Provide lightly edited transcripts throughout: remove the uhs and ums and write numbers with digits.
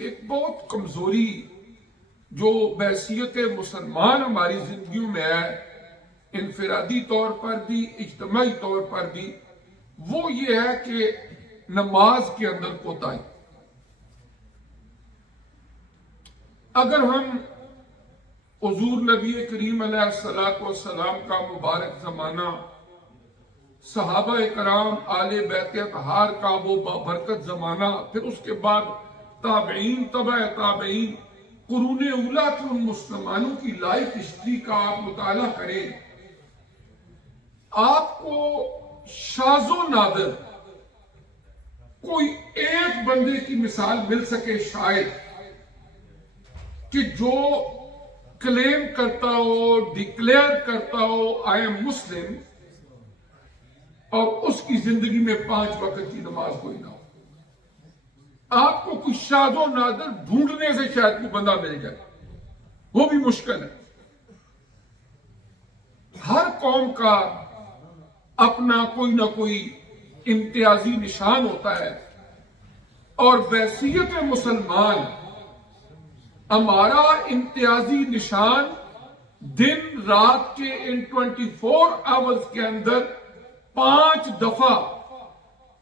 ایک بہت کمزوری جو بحیثیت مسلمان ہماری زندگیوں میں ہے، انفرادی طور پر بھی اجتماعی طور پر بھی، وہ یہ ہے کہ نماز کے اندر کوتاہی۔ اگر ہم حضور نبی کریم علیہ السلام کا مبارک زمانہ، صحابہ کرام آل بیت اطہار کا وہ بابرکت زمانہ، پھر اس کے بعد تابعین، تبع تابعین، قرون اولیٰ کے ان مسلمانوں کی لائف ہسٹری کا آپ مطالعہ کریں، آپ کو شاذ و نادر کوئی ایک بندے کی مثال مل سکے شاید، کہ جو کلیم کرتا ہو، ڈکلیئر کرتا ہو آئی ایم مسلم، اور اس کی زندگی میں 5 وقت کی نماز کوئی نہ ہو۔ آپ کو کوئی شاذ و نادر ڈھونڈنے سے شاید کوئی بندہ مل جائے، وہ بھی مشکل ہے۔ ہر قوم کا اپنا کوئی نہ کوئی امتیازی نشان ہوتا ہے، اور بحیثیت مسلمان ہمارا امتیازی نشان دن رات کے ان 24 آورز کے اندر 5 دفعہ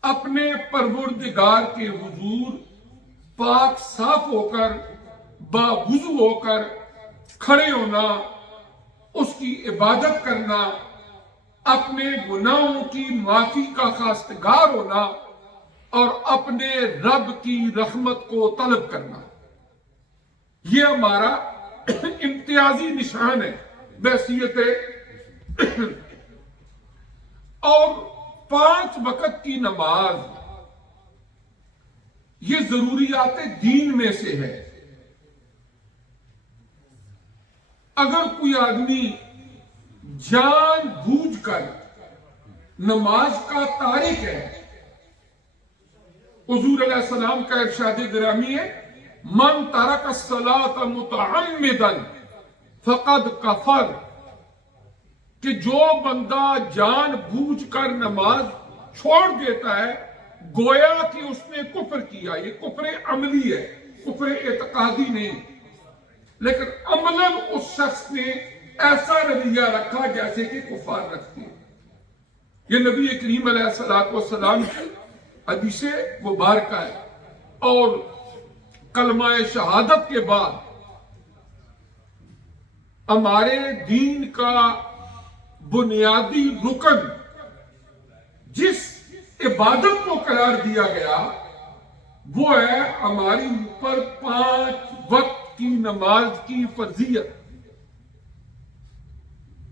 اپنے پروردگار کے حضور پاک صاف ہو کر، باوضو ہو کر کھڑے ہونا، اس کی عبادت کرنا، اپنے گناہوں کی معافی کا خواستگار ہونا، اور اپنے رب کی رحمت کو طلب کرنا، یہ ہمارا امتیازی نشان ہے بحیثیت۔ اور 5 وقت کی نماز یہ ضروریات دین میں سے ہے۔ اگر کوئی آدمی جان بوجھ کر نماز کا تارک ہے، حضور علیہ السلام کا ارشاد گرامی ہے، من ترک الصلاۃ متعمدا فقد کفر، کہ جو بندہ جان بوجھ کر نماز چھوڑ دیتا ہے گویا کہ اس نے کفر کیا۔ یہ کفر عملی ہے، کفر اعتقادی نہیں، لیکن عملاً اس شخص نے ایسا رویہ رکھا جیسے کہ کفار رکھتے ہیں۔ یہ نبی کریم علیہ السلام کی حدیث مبارکہ ہے۔ اور کلمہ شہادت کے بعد ہمارے دین کا بنیادی رکن جس عبادت کو قرار دیا گیا وہ ہے ہماری اوپر 5 وقت کی نماز کی فرضیت۔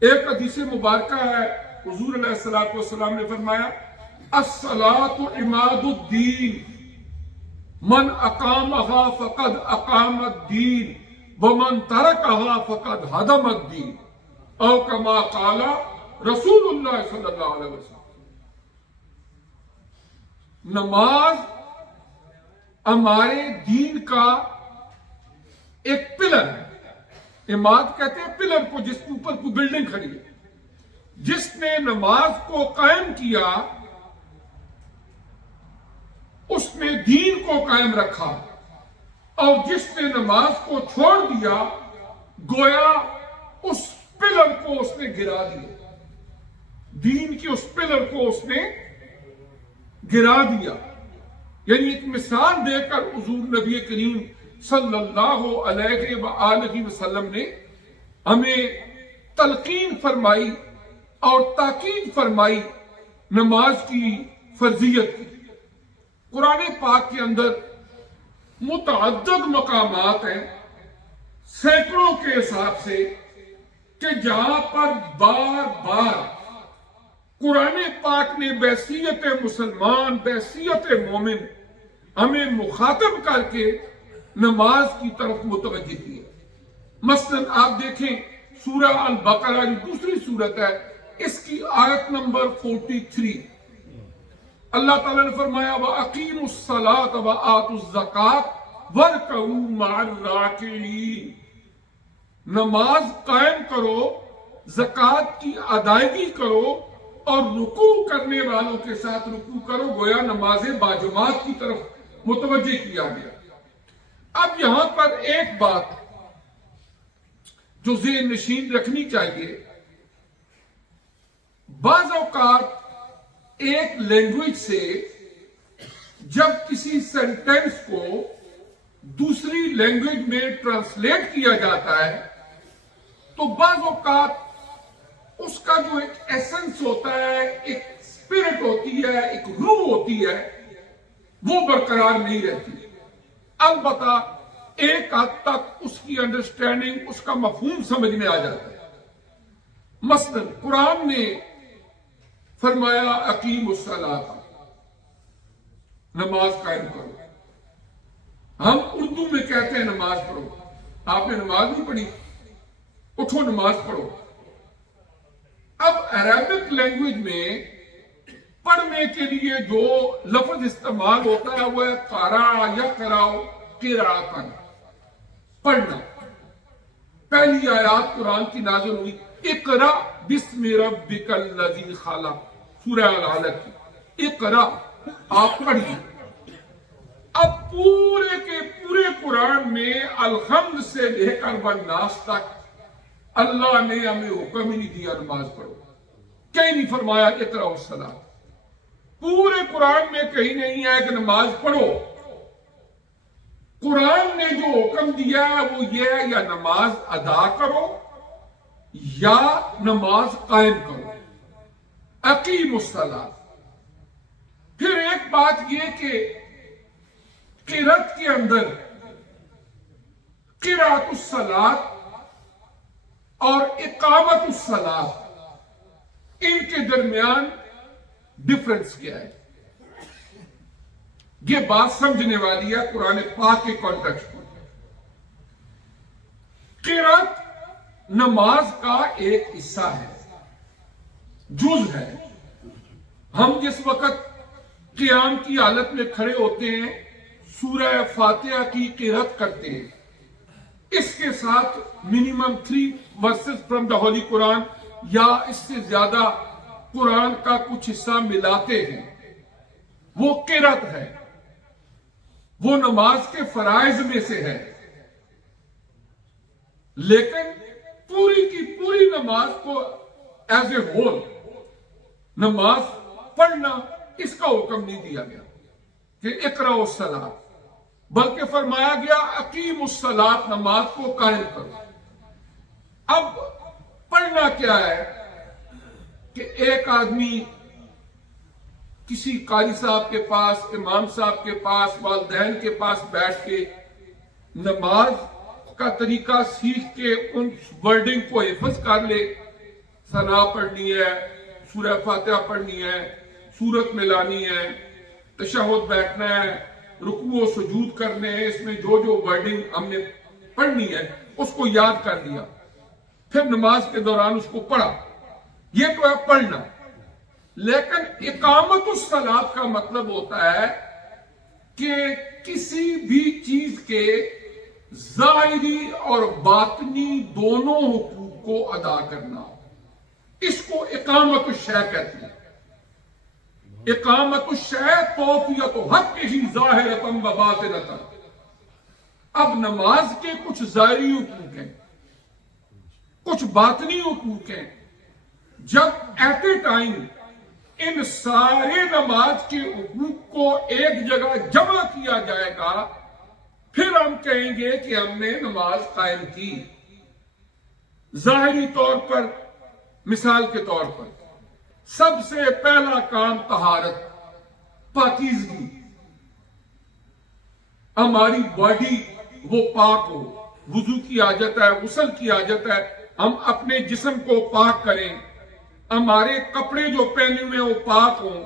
ایک حدیث مبارکہ ہے، حضور علیہ السلام نے فرمایا، الصلاۃ عماد الدین، من اقامها فقد اقام الدین ومن ترکها فقد ہدم الدین، او کما قال رسول اللہ صلی اللہ علیہ وسلم۔ نماز ہمارے دین کا ایک پلر ہے۔ عماد کہتے ہیں پلر کو، جس کے اوپر کوئی بلڈنگ کھڑی ہے۔ جس نے نماز کو قائم کیا اس نے دین کو قائم رکھا، اور جس نے نماز کو چھوڑ دیا گویا اس پلر کو اس نے گرا دیا، دین کی اس پلر کو اس نے گرا دیا۔ یعنی ایک مثال دے کر حضور نبی کریم صلی اللہ علیہ وآلہ وسلم نے ہمیں تلقین فرمائی اور تاکید فرمائی نماز کی فرضیت کی۔ قرآن پاک کے اندر متعدد مقامات ہیں، سینکڑوں کے حساب سے، کہ جہاں پر بار بار قرآن پاک نے بحیثیت مسلمان، بحیثیت مومن ہمیں مخاطب کر کے نماز کی طرف متوجہ کیا۔ مثلا آپ دیکھیں سورہ البقرہ جو دوسری سورت ہے، اس کی آیت نمبر 43، اللہ تعالیٰ نے فرمایا وَأَقِيمُوا الصَّلَاةَ وَآتُوا الزَّكَاةَ وَارْكَعُوا مَعَ الرَّاكِعِينَ، نماز قائم کرو، زکوٰۃ کی ادائیگی کرو، اور رکوع کرنے والوں کے ساتھ رکوع کرو، گویا نماز باجماعت کی طرف متوجہ کیا گیا۔ اب یہاں پر ایک بات جو ذہن نشین رکھنی چاہیے، بعض اوقات ایک لینگویج سے جب کسی سینٹینس کو دوسری لینگویج میں ٹرانسلیٹ کیا جاتا ہے تو بعض اوقات اس کا جو ایک ایسنس ہوتا ہے، ایک اسپرٹ ہوتی ہے، ایک روح ہوتی ہے، وہ برقرار نہیں رہتی۔ البتہ ایک حد تک اس کی انڈرسٹینڈنگ، اس کا مفہوم سمجھ میں آ جاتا ہے۔ مثلا قرآن نے فرمایا اقیم الصلاۃ، نماز قائم کرو۔ ہم اردو میں کہتے ہیں نماز پڑھو، آپ نے نماز نہیں پڑھی، اٹھو نماز پڑھو۔ اب عربک لینگویج میں پڑھنے کے لیے جو لفظ استعمال ہوتا ہے وہ ہے قرأ یقرأ قراءۃ، پڑھنا۔ پہلی آیات قرآن کی نازل ہوئی اقرأ بسم ربک الذی خلق، سورہ العلق کی، اقرأ، آپ پڑھیے۔ اب پورے کے پورے قرآن میں الحمد سے لے کر والناس تک اللہ نے ہمیں حکم ہی نہیں دیا نماز پڑھو، کہیں نہیں فرمایا اقرأ الصلاۃ۔ پورے قرآن میں کہیں نہیں ہے کہ نماز پڑھو۔ قرآن نے جو حکم دیا ہے وہ یہ ہے یا نماز ادا کرو یا نماز قائم کرو، اقیم الصلاۃ۔ پھر ایک بات یہ کہ قرأت کے اندر قراءۃ الصلاۃ اور اقامت الصلاۃ، ان کے درمیان ڈفرنس کیا ہے؟ یہ بات سمجھنے والی ہے قرآن پاک کے کانٹیکسٹ میں۔ قرأت نماز کا ایک حصہ ہے، جز ہے۔ ہم جس وقت قیام کی حالت میں کھڑے ہوتے ہیں سورہ فاتحہ کی قرأت کرتے ہیں، اس کے ساتھ minimum 3 verses from the holy Quran یا اس سے زیادہ قرآن کا کچھ حصہ ملاتے ہیں، وہ قرأت ہے، وہ نماز کے فرائض میں سے ہے۔ لیکن پوری کی پوری نماز کو ایز اے ہول نماز پڑھنا، اس کا حکم نہیں دیا گیا کہ اقرأ الصلاۃ، بلکہ فرمایا گیا اقیم الصلاۃ، نماز کو قائم کرو۔ اب پڑھنا کیا ہے کہ ایک آدمی کسی قاری صاحب کے پاس، امام صاحب کے پاس، والدین کے پاس بیٹھ کے نماز کا طریقہ سیکھ کے ان ورڈنگ کو حفظ کر لے، ثنا پڑھنی ہے، سورہ فاتحہ پڑھنی ہے، سورت ملانی ہے، تشہد بیٹھنا ہے، رکوع و سجود کرنے ہیں، اس میں جو جو ورڈنگ ہم نے پڑھنی ہے اس کو یاد کر لیا، پھر نماز کے دوران اس کو پڑھا، یہ تو ہے پڑھنا۔ لیکن اقامت الصلاۃ کا مطلب ہوتا ہے کہ کسی بھی چیز کے ظاہری اور باطنی دونوں حقوق کو ادا کرنا، اس کو اقامت الشیء کہتے ہیں۔ اقامت الشیء توفیت حقہ ظاہرۃ و باطنۃ۔ اب نماز کے کچھ ظاہری حقوق ہیں، کچھ باطنی حقوق ہیں۔ جب ایٹ اے ٹائم ان سارے نماز کے حقوق کو ایک جگہ جمع کیا جائے گا، پھر ہم کہیں گے کہ ہم نے نماز قائم کی۔ ظاہری طور پر، مثال کے طور پر، سب سے پہلا کام طہارت، پاکیزگی، ہماری باڈی وہ پاک ہو، وضو کی حاجت ہے، غسل کی حاجت ہے، ہم اپنے جسم کو پاک کریں، ہمارے کپڑے جو پہنے ہوئے وہ پاک ہوں،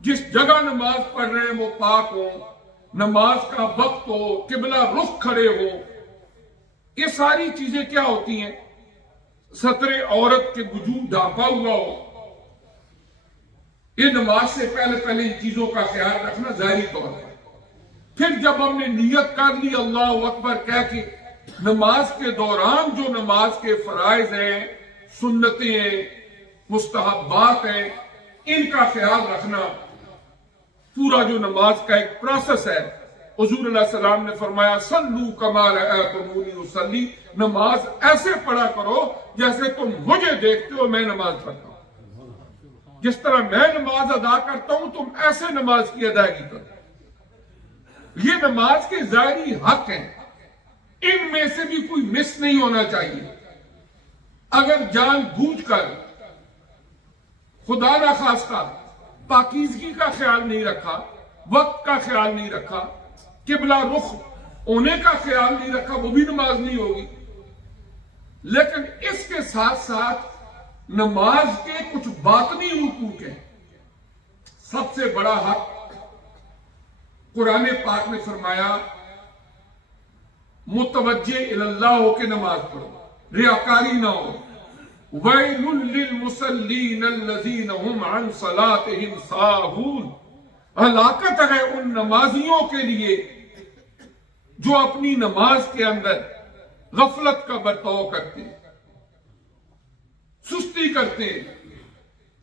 جس جگہ نماز پڑھ رہے ہیں وہ پاک ہوں، نماز کا وقت ہو، قبلہ رخ کھڑے ہو۔ یہ ساری چیزیں کیا ہوتی ہیں؟ ستر عورت کے وجود ڈھانپا ہوا ہو۔ یہ نماز سے پہلے ان چیزوں کا خیال رکھنا ظاہری طور پر۔ پھر جب ہم نے نیت کر لی اللہ اکبر کہہ کے، نماز کے دوران جو نماز کے فرائض ہیں، سنتیں ہیں، مستحبات ہیں، ان کا خیال رکھنا، پورا جو نماز کا ایک پروسیس ہے حضور علیہ السلام نے فرمایا صلو کما رأیتمونی اصلی، نماز ایسے پڑھا کرو جیسے تم مجھے دیکھتے ہو میں نماز پڑھتا ہوں، جس طرح میں نماز ادا کرتا ہوں تم ایسے نماز کی ادائیگی کرو۔ یہ نماز کے ظاہری حق ہیں، ان میں سے بھی کوئی مس نہیں ہونا چاہیے۔ اگر جان بوجھ کر خدا نخواستہ پاکیزگی کا خیال نہیں رکھا، وقت کا خیال نہیں رکھا، قبلہ رخ ہونے کا خیال نہیں رکھا، وہ بھی نماز نہیں ہوگی۔ لیکن اس کے ساتھ ساتھ نماز کے کچھ باطنی حقوق ہیں۔ سب سے بڑا حق قرآن پاک نے فرمایا متوجہ اللہ ہو کے نماز پڑھو، ریاکاری نہ ہو۔ وَيْلٌ لِّلْمُصَلِّينَ الَّذِينَ هُمْ عَنْ صَلَاتِهِمْ سَاهُونَ، ہلاکت ہے ان نمازیوں کے لیے جو اپنی نماز کے اندر غفلت کا برتاؤ کرتے ہیں، سستی کرتے ہیں،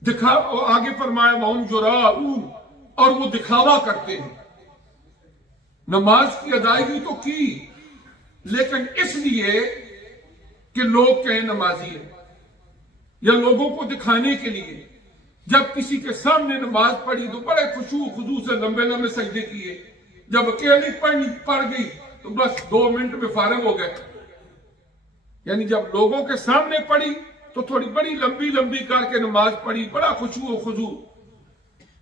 آگے فرمایا وَهُمْ يُرَاءُونَ، اور وہ دکھاوا کرتے ہیں۔ نماز کی ادائیگی تو کی، لیکن اس لیے کہ لوگ کہیں نمازی ہے، یا لوگوں کو دکھانے کے لیے۔ جب کسی کے سامنے نماز پڑھی تو بڑے خشوع خضوع سے لمبے لمبے سجدے کیے، جب اکیلی پڑھ گئی تو بس 2 منٹ میں فارغ ہو گئے۔ یعنی جب لوگوں کے سامنے پڑھی تو تھوڑی بڑی لمبی لمبی کر کے نماز پڑھی، بڑا خشوع و خضوع،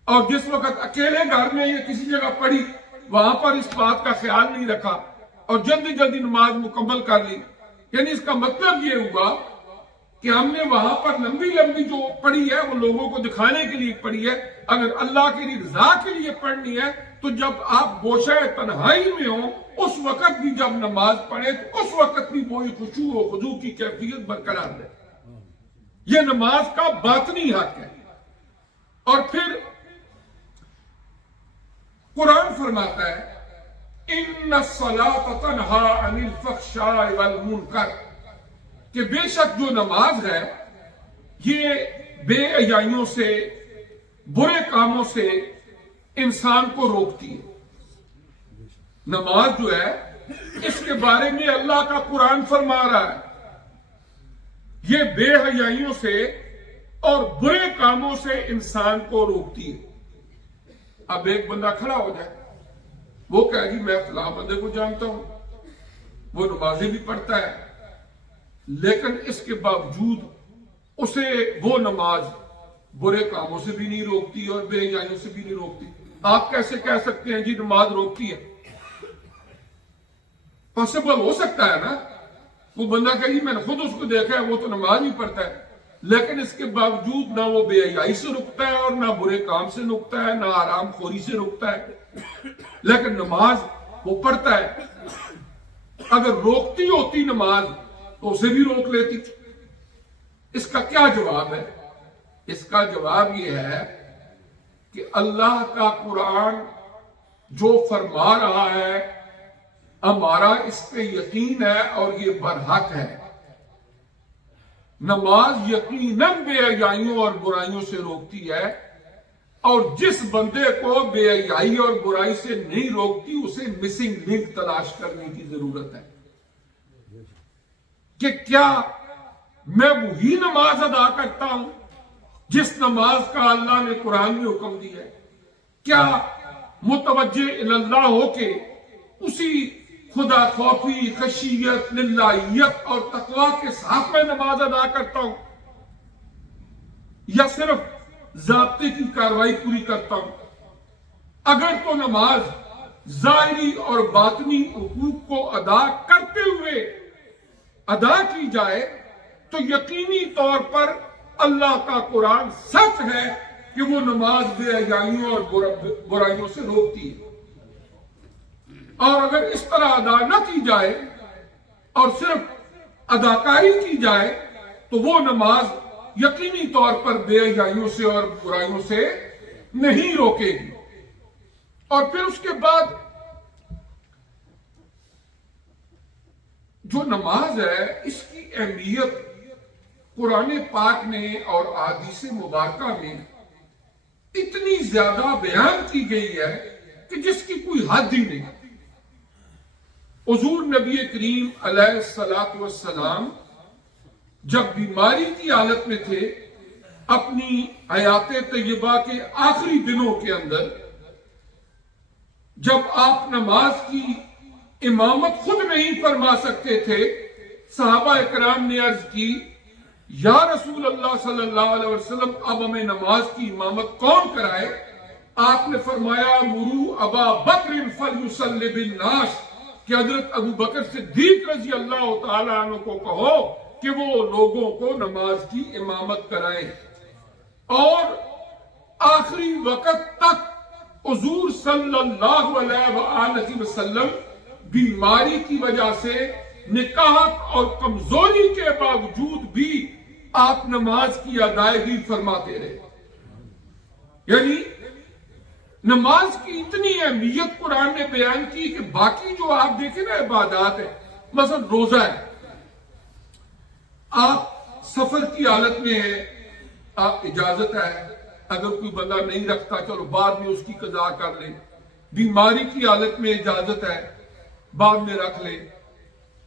اور جس وقت اکیلے گھر میں یا کسی جگہ پڑھی وہاں پر اس بات کا خیال نہیں رکھا اور جلدی جلدی نماز مکمل کر لی۔ یعنی اس کا مطلب یہ ہوا کہ ہم نے وہاں پر لمبی لمبی جو پڑھی ہے وہ لوگوں کو دکھانے کے لیے پڑھی ہے۔ اگر اللہ کی رضا کے لیے پڑھنی ہے تو جب آپ گوشہ تنہائی میں ہوں اس وقت بھی جب نماز پڑھیں تو اس وقت بھی وہی خشوع و خضوع کی کیفیت برقرار رہے۔ یہ نماز کا باطنی حق ہے۔ اور پھر قرآن فرماتا ہے ان الصلاۃ تنہی عن الفحشاء والمنکر، کہ بے شک جو نماز ہے یہ بے حیائیوں سے، برے کاموں سے انسان کو روکتی ہے۔ نماز جو ہے اس کے بارے میں اللہ کا قرآن فرما رہا ہے یہ بے حیائیوں سے اور برے کاموں سے انسان کو روکتی ہے۔ اب ایک بندہ کھڑا ہو جائے، وہ کہے گی میں فلاں بندے کو جانتا ہوں، وہ نمازیں بھی پڑھتا ہے، لیکن اس کے باوجود اسے وہ نماز برے کاموں سے بھی نہیں روکتی اور بے حیائیوں سے بھی نہیں روکتی۔ آپ کیسے کہہ سکتے ہیں جی نماز روکتی ہے؟ پاسبل ہو سکتا ہے نا، وہ بندہ کہے گی میں نے خود اس کو دیکھا ہے وہ تو نماز بھی پڑھتا ہے، لیکن اس کے باوجود نہ وہ بے حیائی سے رکتا ہے اور نہ برے کام سے رکتا ہے، نہ آرام خوری سے رکتا ہے، لیکن نماز وہ پڑھتا ہے۔ اگر روکتی ہوتی نماز تو اسے بھی روک لیتی۔ اس کا کیا جواب ہے؟ اس کا جواب یہ ہے کہ اللہ کا قرآن جو فرما رہا ہے ہمارا اس پہ یقین ہے اور یہ برحق ہے۔ نماز یقیناً بے حیائیوں اور برائیوں سے روکتی ہے، اور جس بندے کو بے حیائی اور برائی سے نہیں روکتی اسے مسنگ لنک تلاش کرنے کی ضرورت ہے کہ کیا میں وہی نماز ادا کرتا ہوں جس نماز کا اللہ نے قرآن میں حکم دیا ہے؟ کیا متوجہ اللہ ہو کے اسی خدا خوفی، خشیت، للہیت اور تقوی کے ساتھ میں نماز ادا کرتا ہوں، یا صرف ضابطے کی کاروائی پوری کرتا ہوں؟ اگر تو نماز ظاہری اور باطنی حقوق کو ادا کرتے ہوئے ادا کی جائے تو یقینی طور پر اللہ کا قرآن سچ ہے کہ وہ نماز بے حیائیوں اور برائیوں سے روکتی ہے۔ اور اگر اس طرح ادا نہ کی جائے اور صرف اداکاری کی جائے تو وہ نماز یقینی طور پر بے حیائیوں سے اور برائیوں سے نہیں روکے گی۔ اور پھر اس کے بعد جو نماز ہے اس کی اہمیت قرآن پاک نے اور احادیث مبارکہ میں اتنی زیادہ بیان کی گئی ہے کہ جس کی کوئی حد ہی نہیں۔ حضور نبی کریم علیہ الصلوۃ والسلام جب بیماری کی حالت میں تھے، اپنی حیات طیبہ کے آخری دنوں کے اندر، جب آپ نماز کی امامت خود نہیں فرما سکتے تھے، صحابہ کرام نے عرض کی یا رسول اللہ صلی اللہ علیہ وسلم اب ہمیں نماز کی امامت کون کرائے؟ آپ نے فرمایا مرو ابا بکر فلیصلی بالناس، کہ حضرت ابو بکر صدیق رضی اللہ تعالی عنہ کو کہو کہ وہ لوگوں کو نماز کی امامت کرائیں۔ اور آخری وقت تک حضور صلی اللہ علیہ وآلہ وسلم بیماری کی وجہ سے نکاہت اور کمزوری کے باوجود بھی آپ نماز کی ادائیگی فرماتے رہے۔ یعنی نماز کی اتنی اہمیت قرآن نے بیان کی کہ باقی جو آپ دیکھیں نا عبادات ہے، مثلا روزہ ہے، آپ سفر کی حالت میں ہیں، آپ اجازت ہے، اگر کوئی بندہ نہیں رکھتا چلو بعد میں اس کی قضا کر لے، بیماری کی حالت میں اجازت ہے بعد میں رکھ لے۔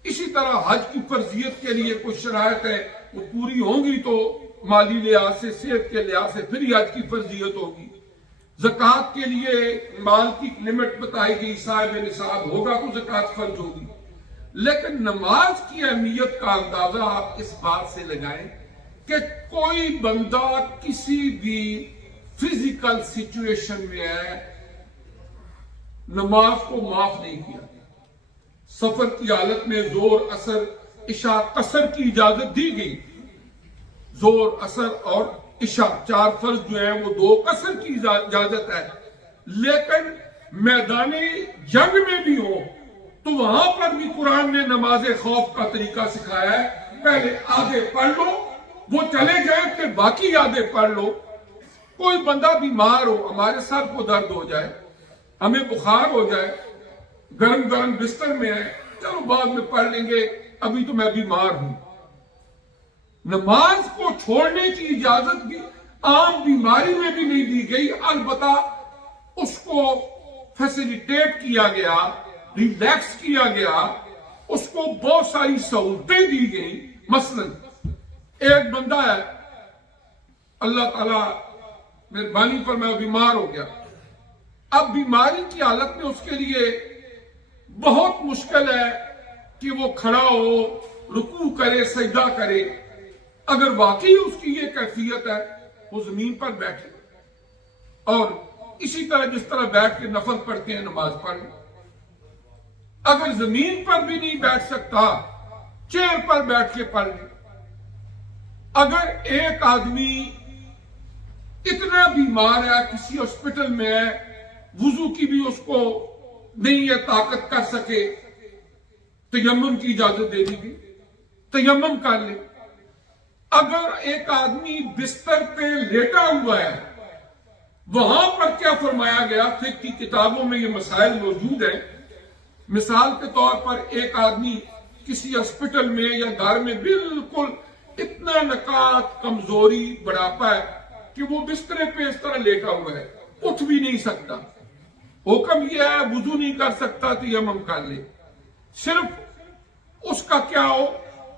اسی طرح حج کی فرضیت کے لیے کچھ شرائط ہے، وہ پوری ہوں گی تو مالی لحاظ سے، صحت کے لحاظ سے پھر ہی حج کی فرضیت ہوگی۔ زکوٰۃ کے لیے مال کی لمٹ بتائی گئی، صاحب نصاب ہوگا تو زکوٰۃ فرض ہوگی۔ لیکن نماز کی اہمیت کا اندازہ آپ اس بات سے لگائیں کہ کوئی بندہ کسی بھی فزیکل سچویشن میں ہے، نماز کو معاف نہیں کیا۔ سفر کی حالت میں زور، اثر، عشاء، قصر کی اجازت دی گئی۔ زور، اثر اور عشاء 4 فرض جو ہیں وہ 2 قصر کی اجازت ہے۔ لیکن میدان جنگ میں بھی ہو تو وہاں پر بھی قرآن نے نماز خوف کا طریقہ سکھایا ہے، پہلے آدھے پڑھ لو، وہ چلے جائیں پھر باقی آدھے پڑھ لو۔ کوئی بندہ بیمار ہو، ہمارے سر کو درد ہو جائے، ہمیں بخار ہو جائے، گرم گرم بستر میں ہے، چلو بعد میں پڑھ لیں گے، ابھی تو میں بیمار ہوں۔ نماز کو چھوڑنے کی اجازت بھی عام بیماری میں بھی نہیں دی گئی، البتہ اس کو فیسیلیٹیٹ کیا گیا، ریلیکس کیا گیا، اس کو بہت ساری سہولتیں دی گئیں۔ مثلا ایک بندہ ہے، اللہ تعالیٰ مہربانی پر میں بیمار ہو گیا، اب بیماری کی حالت میں اس کے لیے بہت مشکل ہے کہ وہ کھڑا ہو، رکوع کرے، سجدہ کرے۔ اگر واقعی اس کی یہ کیفیت ہے، وہ زمین پر بیٹھے اور اسی طرح جس طرح بیٹھ کے نفل پڑھتے ہیں نماز پڑھ لیں۔ اگر زمین پر بھی نہیں بیٹھ سکتا، چیئر پر بیٹھ کے پڑھ لیں۔ اگر ایک آدمی اتنا بیمار ہے، کسی ہاسپٹل میں ہے، وضو کی بھی اس کو نہیں ہے طاقت کر سکے، تیمم کی اجازت دے دی گئی، تیمم کر لے۔ اگر ایک آدمی بستر پہ لیٹا ہوا ہے، وہاں پر کیا فرمایا گیا؟ فقہ کی کتابوں میں یہ مسائل موجود ہیں۔ مثال کے طور پر ایک آدمی کسی ہاسپٹل میں یا گھر میں بالکل اتنا نکات، کمزوری، بڑھاپا ہے کہ وہ بستر پہ اس طرح لیٹا ہوا ہے، اٹھ بھی نہیں سکتا، حکم یہ ہے وضو نہیں کر سکتا تیمم کر لے۔ صرف اس کا کیا ہو،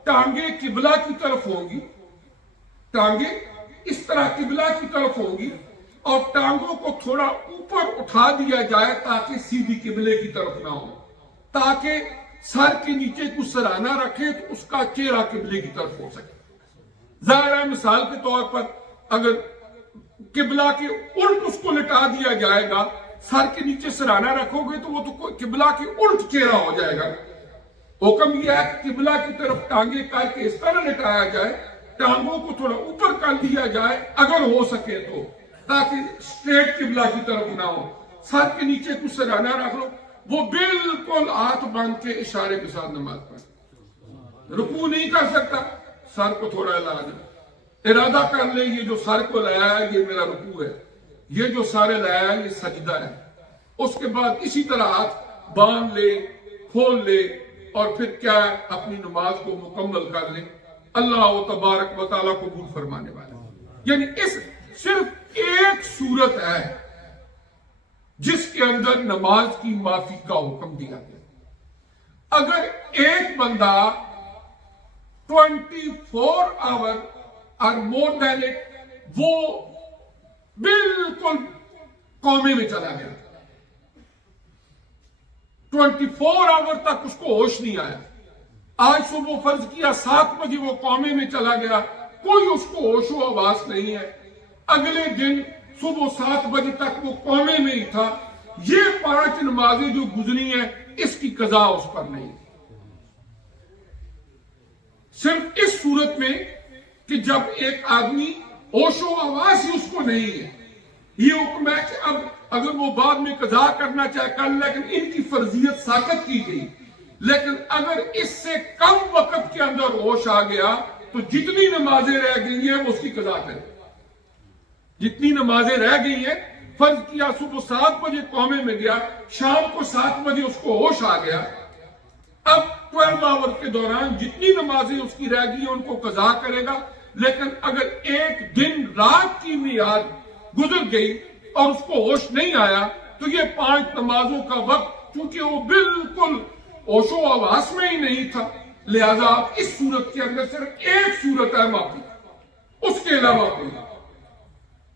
ٹانگیں قبلہ کی طرف ہوں گی، ٹانگیں اس طرح قبلہ کی طرف ہوں گی اور ٹانگوں کو تھوڑا اوپر اٹھا دیا جائے تاکہ سیدھی قبلے کی طرف نہ ہو، تاکہ سر کے نیچے کچھ سرانہ رکھے تو اس کا چہرہ قبلے کی طرف ہو سکے۔ ظاہر ہے مثال کے طور پر اگر قبلہ کے الٹ اس کو لٹا دیا جائے گا، سر کے نیچے سرانہ رکھو گے تو وہ تو قبلہ کے الٹ چہرہ ہو جائے گا۔ حکم یہ ہے کہ قبلہ کی طرف ٹانگیں کر کے اس طرح لٹایا جائے، ٹانگوں کو تھوڑا اوپر کر دیا جائے اگر ہو سکے تو، تاکہ سٹریٹ قبلہ کی طرف نہ ہو، سر کے نیچے کچھ سرانہ رکھ لو، وہ بالکل ہاتھ باندھ کے اشارے کے ساتھ نماز پڑھے۔ رکوع نہیں کر سکتا، سر کو تھوڑا ہلا دے، ارادہ کر لے یہ جو سر کو لایا ہے یہ میرا رکوع ہے، یہ جو سارے لایا ہے یہ سجدہ ہے۔ اس کے بعد اسی طرح ہاتھ باندھ لے، کھول لے اور پھر کیا ہے اپنی نماز کو مکمل کر لے۔ اللہ تبارک و تعالیٰ قبول فرمانے والا۔ یعنی اس صرف ایک صورت ہے جس کے اندر نماز کی معافی کا حکم دیا گیا۔ اگر ایک بندہ 24 آور اور مور دین اٹ وہ بالکل کومے میں چلا گیا، 24 آور تک اس کو ہوش نہیں آیا، آج صبح فرض کیا 7 بجے وہ کومے میں چلا گیا، کوئی اس کو ہوش و آواز نہیں ہے، اگلے دن صبح 7 بجے تک وہ کومے میں ہی تھا، یہ 5 نمازیں جو گزری ہیں اس کی قضا اس پر نہیں، صرف اس صورت میں کہ جب ایک آدمی ہوش و آواز ہی اس کو نہیں ہے، یہ حکم ہے کہ اب اگر وہ بعد میں قضا کرنا چاہے کر، لیکن ان کی فرضیت ساقط کی گئی، لیکن اگر اس سے کم وقت کے اندر ہوش آ گیا تو جتنی نمازیں رہ گئی ہیں وہ اس کی قضا کرے، جتنی نمازیں رہ گئی ہیں، فرض کیا صبح 7 بجے قومے میں گیا، شام کو 7 بجے اس کو ہوش آ گیا، اب 12 آور کے دوران جتنی نمازیں اس کی رہ گئی ہیں ان کو قضا کرے گا، لیکن اگر ایک دن رات کی میعاد گزر گئی اور اس کو ہوش نہیں آیا تو یہ 5 نمازوں کا وقت چونکہ وہ بالکل ہوش و آواز میں ہی نہیں تھا، لہذا آپ اس صورت کے اندر صرف ایک صورت ہے معافی، اس کے علاوہ کوئی نہیں،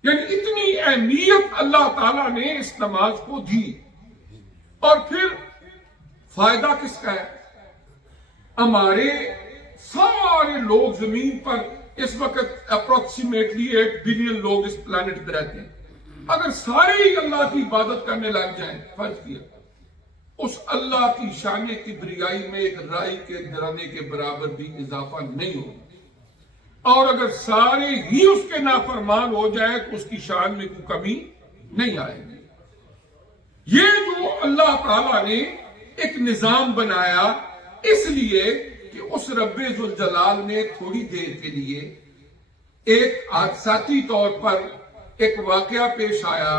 یعنی اتنی اہمیت اللہ تعالیٰ نے اس نماز کو دی۔ اور پھر فائدہ کس کا ہے؟ ہمارے سارے لوگ زمین پر اس وقت اپروکسیمیٹلی 8 بلین لوگ اس پلانٹ پہ رہتے ہیں، اگر سارے ہی اللہ کی عبادت کرنے لگ جائیں، فرض کیا اس اللہ کی شان کبریائی میں ایک رائی کے درانے کے برابر بھی اضافہ نہیں ہوگا، اور اگر سارے ہی اس کے نافرمان ہو جائیں تو اس کی شان میں کوئی کمی نہیں آئے گی۔ یہ جو اللہ تعالیٰ نے ایک نظام بنایا اس لیے کہ اس رب ذوالجلال نے تھوڑی دیر کے لیے ایک حادثاتی طور پر ایک واقعہ پیش آیا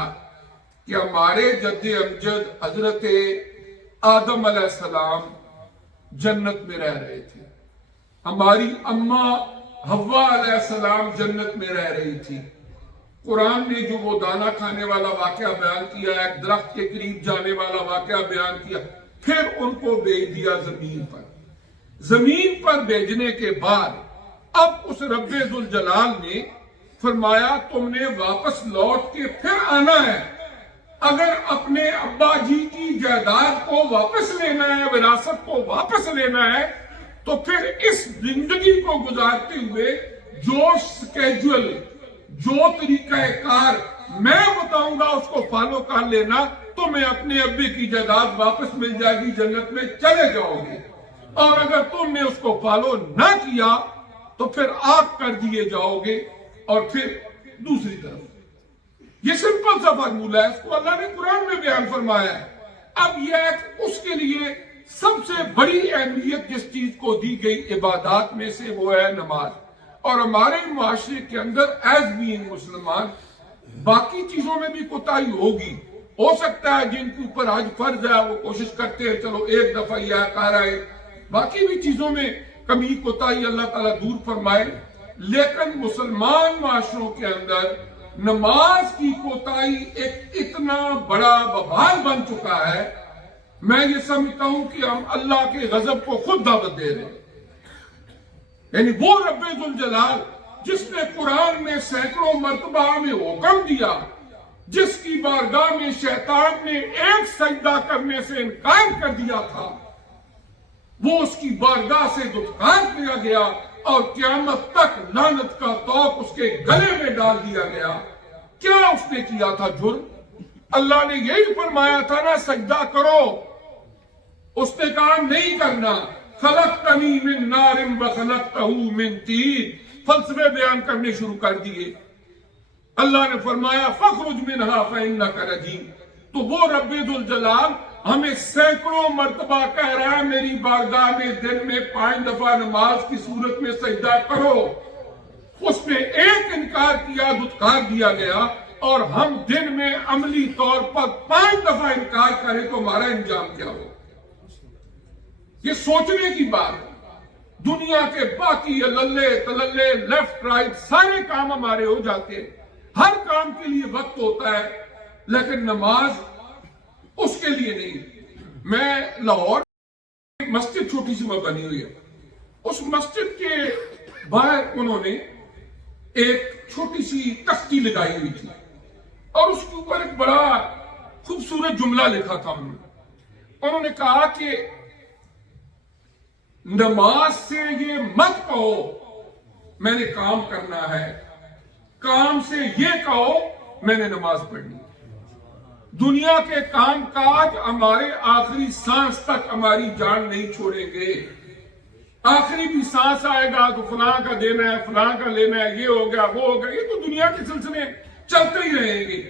کہ ہمارے جد امجد حضرت آدم علیہ السلام جنت میں رہ رہے تھے، ہماری اماں حوا علیہ السلام جنت میں رہ رہی تھی، قرآن نے جو وہ دانا کھانے والا واقعہ بیان کیا، ایک درخت کے قریب جانے والا واقعہ بیان کیا، پھر ان کو بھیج دیا زمین پر، زمین پر بھیجنے کے بعد اب اس رب ذوالجلال نے فرمایا تم نے واپس لوٹ کے پھر آنا ہے، اگر اپنے ابا جی کی جائیداد کو واپس لینا ہے، وراثت کو واپس لینا ہے، تو پھر اس زندگی کو گزارتے ہوئے جو سکیجول، جو طریقہ کار میں بتاؤں گا اس کو فالو کر لینا، تو میں اپنے ابے کی جائیداد واپس مل جائے گی، جنت میں چلے جاؤ گے، اور اگر تم نے اس کو فالو نہ کیا تو پھر آپ کر دیے جاؤ گے۔ اور پھر دوسری طرف یہ سمپل سا فارمولہ ہے، اس کو اللہ نے قرآن میں بیان فرمایا ہے۔ اب یہ اس کے لیے سب سے بڑی اہمیت جس چیز کو دی گئی عبادات میں سے وہ ہے نماز، اور ہمارے معاشرے کے اندر ایز بینگ مسلمان باقی چیزوں میں بھی کوتاہی ہوگی، ہو سکتا ہے جن کے اوپر آج فرض ہے وہ کوشش کرتے ہیں چلو ایک دفعہ یہ کر آئے، باقی بھی چیزوں میں کمی کوتاہی اللہ تعالیٰ دور فرمائے، لیکن مسلمان معاشروں کے اندر نماز کی کوتاہی ایک اتنا بڑا وبال بن چکا ہے، میں یہ سمجھتا ہوں کہ ہم اللہ کے غضب کو خود دعوت دے رہے ہیں۔ یعنی وہ رب ذوالجلال جس نے قرآن میں سینکڑوں مرتبہ ہمیں حکم دیا، جس کی بارگاہ میں شیطان نے ایک سجدہ کرنے سے انکار کر دیا تھا، وہ اس کی بارگاہ سے دھتکار کیا گیا اور قیامت تک لعنت کا طوق اس کے گلے میں ڈال دیا گیا۔ کیا اس نے کیا تھا جرم؟ اللہ نے یہی فرمایا تھا نا سجدہ کرو، اس نے کہا نہیں کرنا، خلقتنی من نار وخلقتہ من طین، فلسفے بیان کرنے شروع کر دیے۔ اللہ نے فرمایا فخرج منہا فإنک رجیم۔ تو وہ رب ذوالجلال ہمیں سینکڑوں مرتبہ کہہ رہا ہے میری بارگاہ میں دن میں 5 دفعہ نماز کی صورت میں سجدہ کرو، اس نے ایک انکار کیا، دھتکار دیا گیا، اور ہم دن میں عملی طور پر 5 دفعہ انکار کریں تو ہمارا انجام کیا ہو؟ یہ سوچنے کی بات ہے۔ دنیا کے باقی للے تللے لیفٹ رائٹ سارے کام ہمارے ہو جاتے ہیں، ہر کام کے لیے وقت ہوتا ہے، لیکن نماز اس کے لیے نہیں۔ میں لاہور ایک مسجد چھوٹی سی وہاں بنی ہوئی ہے. اس مسجد کے باہر انہوں نے ایک چھوٹی سی تختی لگائی ہوئی تھی اور اس کے اوپر ایک بڑا خوبصورت جملہ لکھا تھا. انہوں نے کہا کہ نماز سے یہ مت کہو میں نے کام کرنا ہے، کام سے یہ کہو میں نے نماز پڑھنی. دنیا کے کام کاج ہمارے آخری سانس تک ہماری جان نہیں چھوڑیں گے. آخری بھی سانس آئے گا تو فلاں کا دینا ہے، فلاں کا لینا ہے، یہ ہو گیا وہ ہو گیا، یہ تو دنیا کے سلسلے چلتے ہی رہیں گے.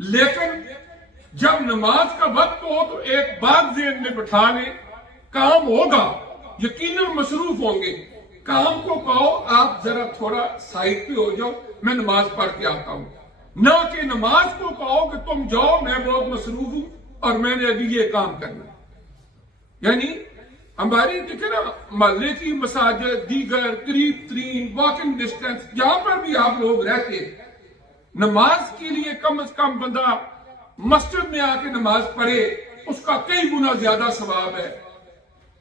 لیکن جب نماز کا وقت ہو تو ایک بات ذہن میں بٹھا لیں، کام ہوگا، یقیناً مصروف ہوں گے. کام کو کہو آپ ذرا تھوڑا سائڈ پہ ہو جاؤ، میں نماز پڑھ کے آتا ہوں. نہ کہ نماز کو کہو کہ تم جاؤ میں بہت مصروف ہوں اور میں نے ابھی یہ کام کرنا. یعنی ہماری دیکھیں نا محلے کی مساجد، دیگر قریب ترین واکنگ ڈسٹینس جہاں پر بھی آپ لوگ رہتے، نماز کے لیے کم از کم بندہ مسجد میں آ کے نماز پڑھے، اس کا کئی گنا زیادہ ثواب ہے.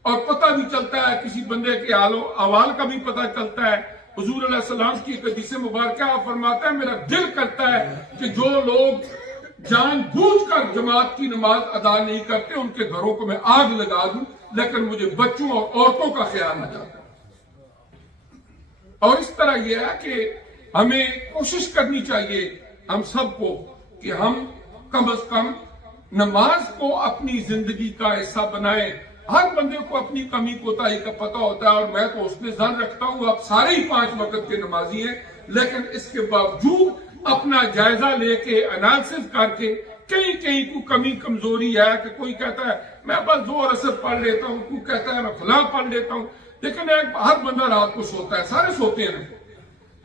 اور پتہ بھی چلتا ہے کسی بندے کے حال و احوال کا بھی پتہ چلتا ہے. حضور علیہ السلام کی ایک حدیث مبارکہ فرماتا ہے میرا دل کرتا ہے کہ جو لوگ جان بوجھ کر جماعت کی نماز ادا نہیں کرتے ان کے گھروں کو میں آگ لگا دوں، لیکن مجھے بچوں اور عورتوں کا خیال نہ جاتا. اور اس طرح یہ ہے کہ ہمیں کوشش کرنی چاہیے ہم سب کو کہ ہم کم از کم نماز کو اپنی زندگی کا حصہ بنائیں. ہر بندے کو اپنی کمی کوتاہی کا پتہ ہوتا ہے اور میں تو اس میں ظن رکھتا ہوں آپ سارے ہی 5 وقت کے نمازی ہیں، لیکن اس کے باوجود اپنا جائزہ لے کے انالیسس کر کے کہیں کو کمی کمزوری ہے کہ کوئی کہتا ہے میں بس 2 اثر پڑھ لیتا ہوں، کوئی کہتا ہے میں فلاں پڑھ لیتا ہوں. لیکن ہر بندہ رات کو سوتا ہے، سارے سوتے ہیں.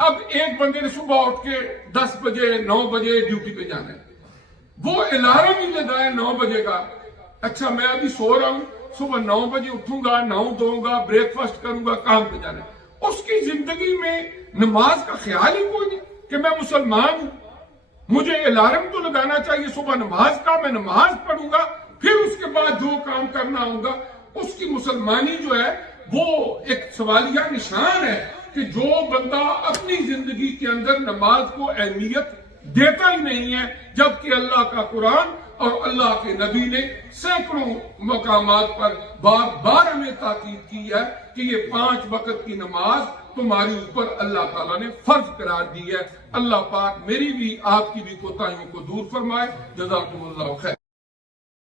اب ایک بندے نے صبح اٹھ کے 10 بجے 9 بجے ڈیوٹی پہ جانا ہے، وہ الارم ہی لگایا 9 بجے کا. اچھا میں ابھی سو رہا ہوں، صبح 9 بجے اٹھوں گا، نہاؤں دھوؤں گا، بریک فاسٹ کروں گا، کام پہ جانا ہے. اس کی زندگی میں نماز کا خیال ہی کوئی نہیں کہ میں مسلمان ہوں، مجھے الارم تو لگانا چاہیے صبح نماز کا، میں نماز پڑھوں گا، پھر اس کے بعد جو کام کرنا ہوگا. اس کی مسلمانی جو ہے وہ ایک سوالیہ نشان ہے کہ جو بندہ اپنی زندگی کے اندر نماز کو اہمیت دیتا ہی نہیں ہے، جبکہ اللہ کا قرآن اور اللہ کے نبی نے سینکڑوں مقامات پر بار بار ہمیں تاکید کی ہے کہ یہ 5 وقت کی نماز تمہاری اوپر اللہ تعالیٰ نے فرض قرار دی ہے. اللہ پاک میری بھی آپ کی بھی کوتاہیوں کو دور فرمائے. جزاکم اللہ خیر.